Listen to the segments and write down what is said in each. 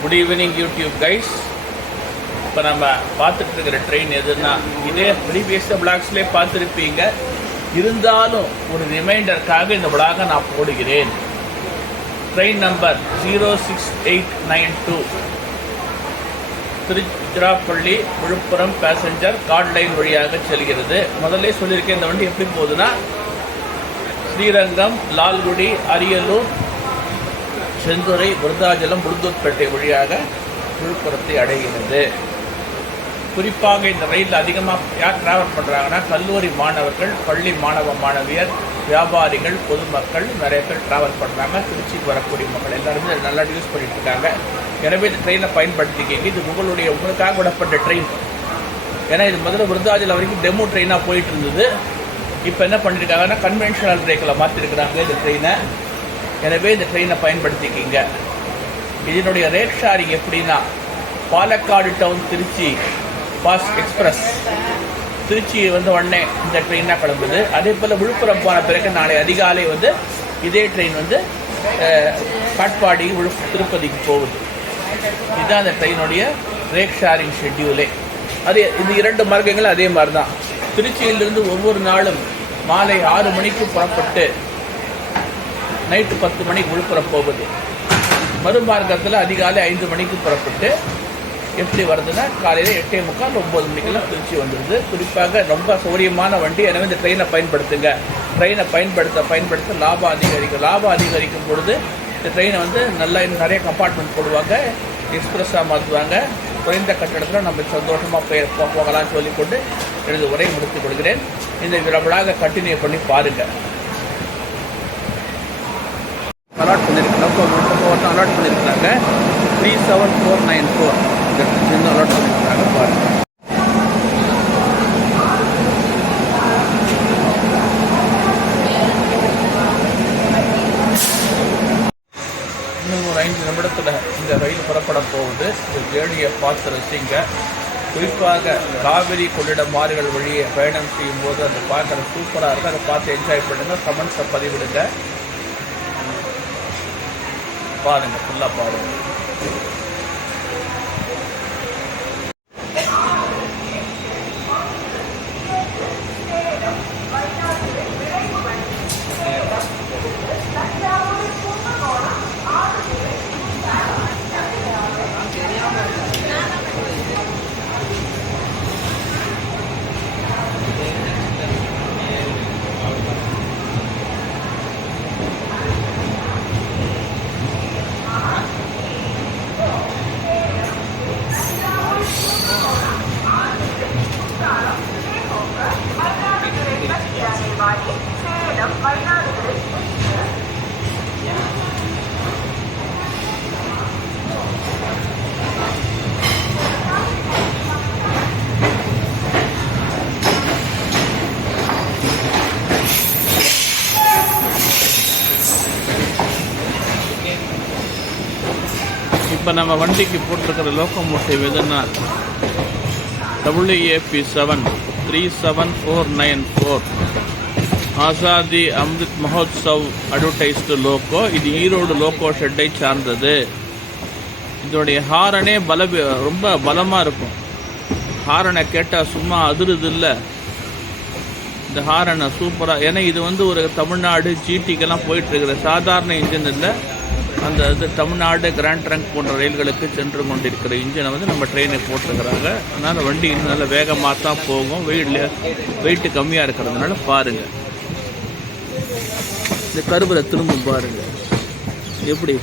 Good evening YouTube guys. இப்போ நம்ம பார்த்துட்டு இருக்கிற ட்ரெயின் எதுன்னா, இதே ப்ரீவியஸ் பிளாக்ஸ்லேயே பார்த்துருப்பீங்க. இருந்தாலும் ஒரு ரிமைண்டருக்காக இந்த பிளாகை நான் போடுகிறேன். Train number 06892 Tiruchirappalli Villupuram passenger chord line வழியாக செல்கிறது. முதல்ல சொல்லியிருக்கேன், இந்த வண்டி எப்படி போகுதுன்னா, ஸ்ரீரங்கம், லால்குடி, அரியலூர், செந்துறை, விருத்தாச்சலம், புழுதூர்பேட்டை வழியாக விழுப்புரத்தை அடைகிறது. குறிப்பாக இந்த ரயிலில் அதிகமாக யார் ட்ராவல் பண்ணுறாங்கன்னா, கல்லூரி மாணவர்கள், பள்ளி மாணவ மாணவியர், வியாபாரிகள், பொதுமக்கள் நிறைய பேர் ட்ராவல் பண்ணுறாங்க. திருச்சிக்கு வரக்கூடிய மக்கள் எல்லாருமே நல்லா யூஸ் பண்ணிட்டு இருக்காங்க. எனவே இந்த ட்ரெயினை பயன்படுத்திக்கிங்க. இது உங்களுக்காக விடப்பட்ட ட்ரெயின். ஏன்னா இது முதல்ல விருத்தாச்சலம் வரைக்கும் டெமோ ட்ரெயினாக போயிட்டு இருந்தது. இப்போ என்ன பண்ணியிருக்காங்கன்னா, கன்வென்ஷனல் பிரேக்கில் மாற்றிருக்கிறாங்க இந்த ட்ரெயினை. எனவே இந்த ட்ரெயினை பயன்படுத்திக்கிங்க. இதனுடைய ரேட் ஷேரிங் எப்படின்னா, Palakkad town Trichy fast express Trichy உடனே இந்த ட்ரெயின் தான் கிளம்புது. அதே போல் விழுப்புரம் போன பிறகு நாளை அதிகாலை இதே ட்ரெயின் காட்பாடி திருப்பதிக்கு போகுது. இதுதான் அந்த ட்ரெயினுடைய ரேட் ஷேரிங் ஷெட்யூலே. இந்த 2 மார்க்கங்களும் அதே மாதிரி தான். திருச்சியிலிருந்து ஒவ்வொரு நாளும் மாலை 6 மணிக்கு புறப்பட்டு நைட்டு 10 மணிக்கு விழுப்புரம் போகுது. மறுமார்க்கத்தில் அதிகாலை 5 மணிக்கு புறப்பட்டு எப்படி வருதுன்னா, காலையில் 8:45 9 மணிக்கெல்லாம் திருச்சி வந்துடுது. குறிப்பாக ரொம்ப சௌரியமான வண்டி. எனவே இந்த ட்ரெயினை பயன்படுத்துங்க. ட்ரெயினை பயன்படுத்த லாபம் அதிகரிக்கும் பொழுது இந்த ட்ரெயினை நல்லா நிறைய கம்பார்ட்மெண்ட் போடுவாங்க, எக்ஸ்பிரஸாக மாற்றுவாங்க. குறைந்த கட்டடத்தில் நம்ம சந்தோஷமாக போகலாம்னு சொல்லிக்கொண்டு எனது உரை முடித்துக் கொள்கிறேன். இந்த விழாவாக கண்டினியூ பண்ணி பாருங்கள். அலாட் பண்ணியிருக்கிறாங்க 37494 இந்த அலாட் பண்ணியிருக்கிறாங்க. பாருங்கள். இன்னும் ஒரு 5 நிமிடத்தில் இந்த ரயில் புறப்பட போகுது. இந்த ஜேர்னியை பார்த்து ரசிங்க. குறிப்பாக காவிரி கொள்ளிடம் மாறுகள் வழியே பயணம் செய்யும் போது அதை பார்க்குற சூப்பராக இருக்குது. அதை பார்த்து என்ஜாய் பண்ணுங்கள். கமெண்ட்ஸை பதிவிடுங்க. பாருங்கள், ஃபுல்லாக பாருங்கள். இப்போ நம்ம வண்டிக்கு போட்டிருக்கிற லோக்கோமோட்டிவ் எதுன்னா, WAP7 37494 Azadi Amrit Mahotsav advertised loco. இது ஈரோடு லோக்கோ ஷெட்டை சார்ந்தது. இதோடைய ஹாரனே ரொம்ப பலமாக இருக்கும். ஹாரனை கேட்டால் சும்மா அதிருது இல்லை. இந்த ஹாரனை சூப்பராக, ஏன்னா இது ஒரு தமிழ்நாடு ஜிடிக்கெல்லாம் போயிட்டுருக்குற சாதாரண இன்ஜின் இல்லை. அந்த தமிழ்நாடு கிராண்ட் ட்ரங்க் போன்ற ரயில்களுக்கு சென்று கொண்டிருக்கிற இன்ஜினை நம்ம ட்ரெயினை போட்டிருக்கிறாங்க. அதனால் வண்டி இன்னும் நல்ல வேகமாக தான் போகும். வெயிட்டு கம்மியாக இருக்கிறதுனால பாருங்கள். இந்த கருவில் திரும்ப பாருங்கள் எப்படி.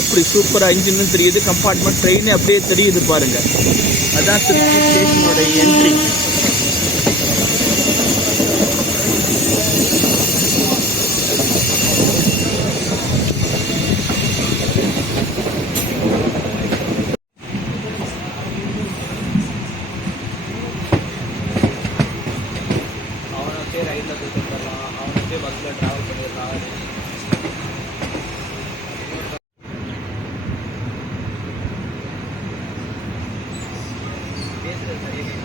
இப்படி சூப்பராக இன்ஜின்னு தெரியுது. கம்பார்ட்மெண்ட் ட்ரெயினே அப்படியே தெரியுது பாருங்கள். அதான் திருச்சி ஸ்டேஷனோட என்ட்ரி. ரைட்டில் கொடுத்துடலாம். பஸ்ஸில் ட்ராவல் பண்ணியிருக்காங்க. பேசுகிறது சரியாக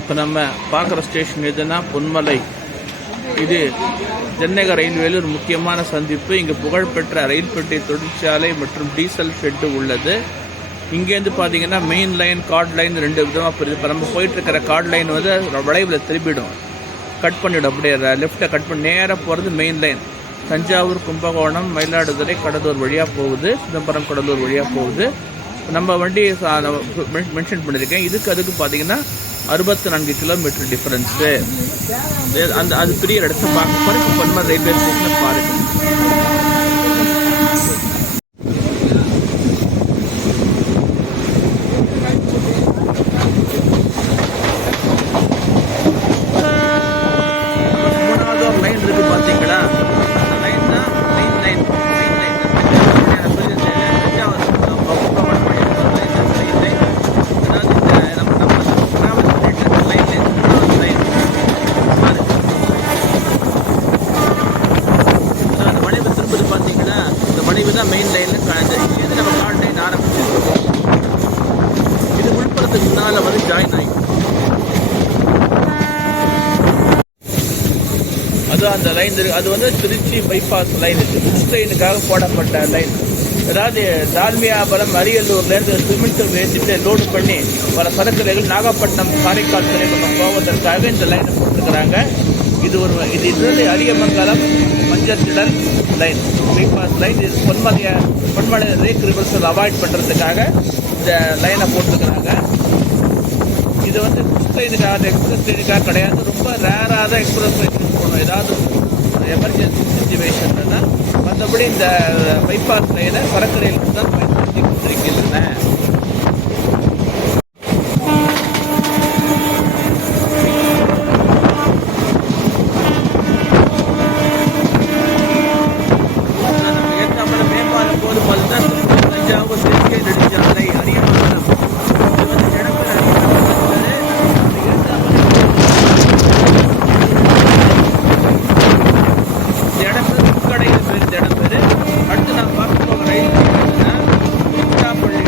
இப்போ நம்ம பார்க்குற ஸ்டேஷன் எதுனா பொன்மலை. இது தென்னக ரயில்வேல ஒரு முக்கியமான சந்திப்பு. இங்கே புகழ்பெற்ற ரயில் பெட்டி தொழிற்சாலை மற்றும் டீசல் ஷெட்டு உள்ளது. இங்கேருந்து பார்த்தீங்கன்னா மெயின் லைன், கார்ட் லைன் ரெண்டு விதமாக போகுது. இப்போ நம்ம போயிட்டுருக்கிற கார்ட் லைன் வந்து வளைவில் திரும்பிடும், கட் பண்ணிவிடும். அப்படியே லெஃப்ட்டை கட் பண்ணி நேராக போகிறது மெயின் லைன். தஞ்சாவூர், கும்பகோணம், மயிலாடுதுறை, கடலூர் வழியாக போகுது, சிதம்பரம் கடலூர் வழியாக போகுது. நம்ம வண்டி மென்ஷன் பண்ணியிருக்கேன். அதுக்கு பார்த்தீங்கன்னா 64 கிலோமீட்டர் டிஃப்ரென்ஸு. அது பெரிய இடத்த பார்க்க போகிறேன். பொன்மலை ரயில்வே ஸ்டேஷனை பாருங்கள். மூணாவது லைன் இருக்குது பார்த்தீங்களா? அந்த லைன் தான் மெயின் லைன். மெயின் லைனில் இங்கேருந்து நம்ம கார்ட் லைன் ஆரம்பிச்சிருக்கோம். இது விழுப்புரத்துக்கு முன்னால் வந்து ஜாயின் ஆகிடும். அதுவும் அந்த லைன் அது வந்து திருச்சி பைபாஸ் லைன். குட்ஸ் ட்ரெயினுக்காக போடப்பட்ட லைன். அதாவது தால்மியாபுரம், அரியலூர்லேருந்து சிமெண்ட் ஏற்றிட்டு லோடு பண்ணி பல சரக்குகள் நாகப்பட்டினம், காரைக்கால் துறைமுகம் போவதற்காக இந்த லைனை போட்டிருக்கிறாங்க. இது அரியமங்கலம் மஞ்சள் திடல் லைன், பைபாஸ் லைன். இது பொன்மலை ரேக் ரிவர்சல் அவாய்ட் பண்ணுறதுக்காக இந்த லைனை போட்டுருக்குறாங்க. இது வந்து ட்ரெயினுக்காக, எக்ஸ்பிரஸ் ட்ரெயினுக்காக கிடையாது. ரொம்ப ரேராக தான் எக்ஸ்பிரஸ் ட்ரெயின் யூஸ் பண்ணணும், ஏதாவது எமர்ஜென்சி சுச்சுவேஷன்னா. மற்றபடி இந்த பைபாஸ் லைனை சரக்கு ரயிலுக்கு தான் பயன்படுத்தி கொண்டிருக்கின்றன. தஞ்சாவூர் தேசிய நெடுஞ்சாலை, அரியமங்கலம், இது வந்து இடம்பெற இந்த இடத்துல முக்கடையில் பேர் இந்த இடம் பேர். அடுத்து நான் பார்க்க போகிற ரயில் திருச்சிராப்பள்ளி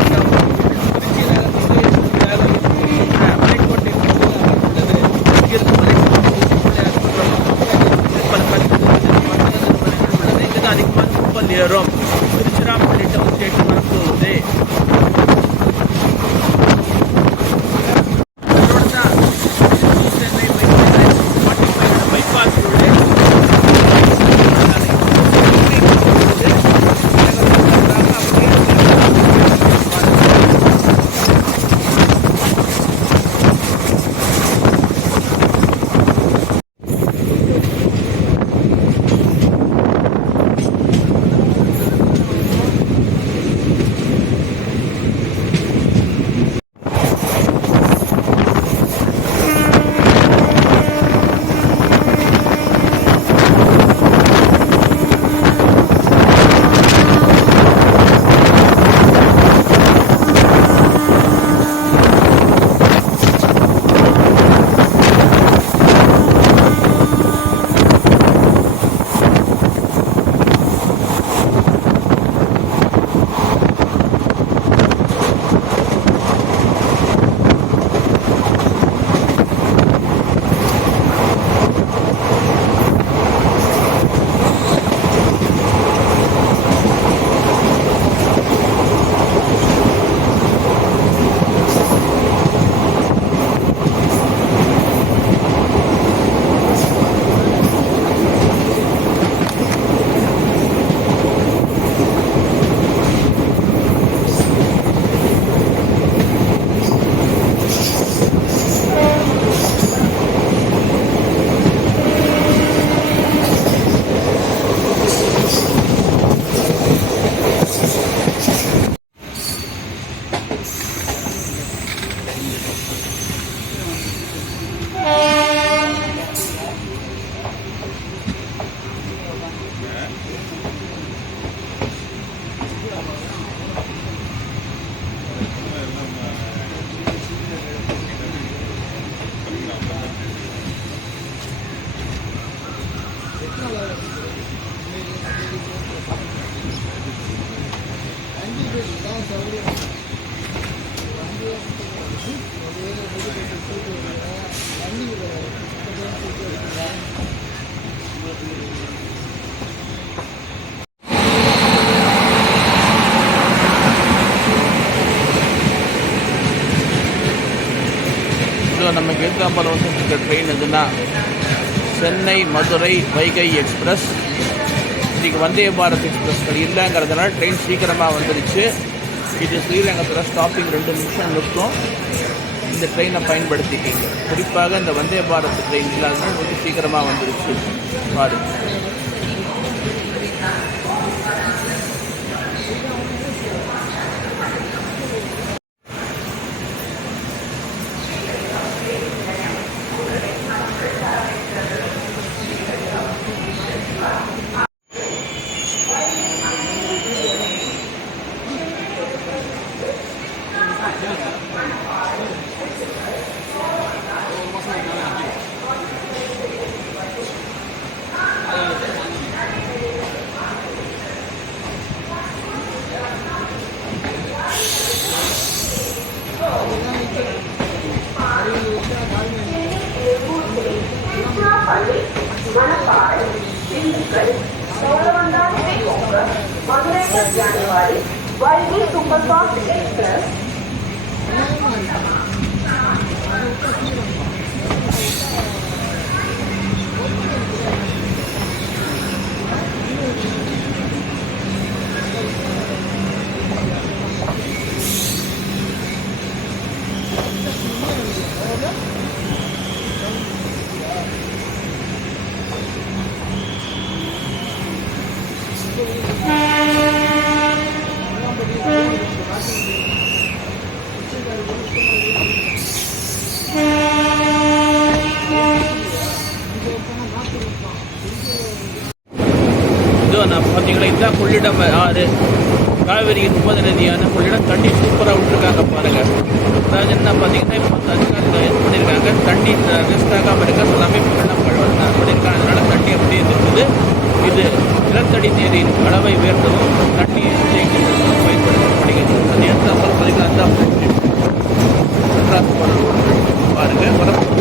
எக்ஸாம்பிள் வந்து இந்த ட்ரெயின் எதுனா சென்னை மதுரை வைகை எக்ஸ்பிரஸ். இன்றைக்கி வந்தே பாரத் எக்ஸ்பிரஸ்கள் இல்லைங்கிறதுனால ட்ரெயின் சீக்கிரமாக வந்துருச்சு. இது ஸ்ரீரங்கத்தில் ஸ்டாப்பிங் 2 நிமிஷம் நிற்கும். இந்த ட்ரெயினை பயன்படுத்திக்கிங்க. குறிப்பாக இந்த வந்தே பாரத் ட்ரெயின் இல்லாதனால ரொம்ப சீக்கிரமாக வந்துருச்சு பாருங்க. மணப்பாறை, திண்டுக்கல், சோழவந்தானி, மதுரை ஜனவரி, வைகை சூப்பர் ஃபாஸ்ட் எக்ஸ்பிரஸ். நான் பார்த்தீங்களா, இதுதான் கொள்ளிடம் ஆறு, காவிரியின் உப நதியான கொள்ளிடம். தண்ணி சூப்பராக விட்டுருக்காங்க பாருங்கள். அதாவது என்ன பார்த்தீங்கன்னா, இப்போ அதிகாரிகள் இது பண்ணியிருக்காங்க, தண்ணி ரெஸ்ட் ஆகாமல் இருக்க எல்லாமே வெள்ளம் பண்ணியிருக்காங்க. அதனால தண்ணி அப்படியே இருக்குது. இது நிலத்தடி நீரின் அளவை உயர்த்தவும் தண்ணி பயன்படுத்தப்படுகிறது. அந்த எக்ஸாம்பிள் பார்த்தீங்கன்னா பாருங்கள்.